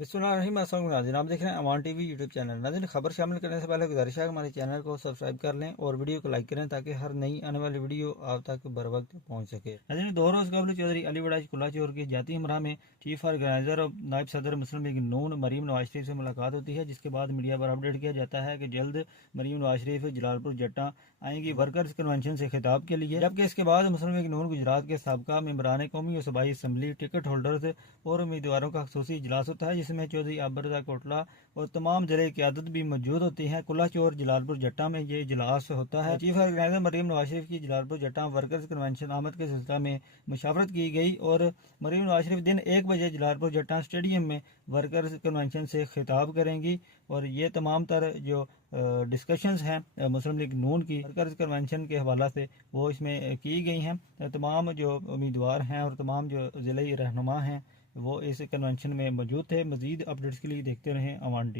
बिस्मिल्लाहिर्रहमानिर्रहीम। अस्सलाम वालेकुम नाज़रीन, आप देख रहे हैं अवान टीवी यूट्यूब चैनल। नाज़रीन, खबर शामिल करने से पहले गुजारिश है कि हमारे चैनल को सब्सक्राइब कर लें और वीडियो को लाइक करें ताकि हर नई आने वाली वीडियो आप तक बर वक्त पहुँच सके। नाज़रीन, 2 रोज़ कबल चौधरी अली वड़ाइच कुल्लाचोर की जाती हमराह में चीफ ऑर्गेनाइजर और नायब सदर मुस्लिम लीग नून मरीम नवाज शरीफ से मुलाकात होती है, जिसके बाद मीडिया पर अपडेट किया जाता है कि जल्द मरीम नवाज शरीफ जलालपुर जट्टा आएंगी वर्कर्स कन्वेंशन से खिताब के लिए, जबकि इसके बाद मुस्लिम लीग नून गुजरात के साबका मेंबरान कौमी और सूबाई असम्बली, टिकट होल्डर्स और उम्मीदवारों का खसूसी इजलास होता है, जिसमें चौधरी आबर रज़ा कोटला और तमाम ज़िले क़यादत भी मौजूद होती हैं। कुल्लाचोर जलालपुर जट्टा में ये इजलास होता है। चीफ ऑर्गेनाइजर मरीम नवाज शरीफ की जलालपुर जट्टा वर्कर्स कन्वेंशन आमद के सिलसिला में मुशावरत की गई और मरीम नवाज शरीफ दिन 1 बजे जलालपुर जट्टा स्टेडियम में वर्कर्स कन्वेंशन से खिताब करेंगी और ये तमाम तर जो डिस्कशंस हैं मुस्लिम लीग नून की वर्कर्स कन्वेंशन के हवाला से वो इसमें की गई हैं। तमाम जो उम्मीदवार हैं और तमाम जो ज़िले रहनुमा हैं वो इस कन्वेंशन में मौजूद थे। मज़ीद अपडेट्स के लिए देखते रहें अवान टीवी।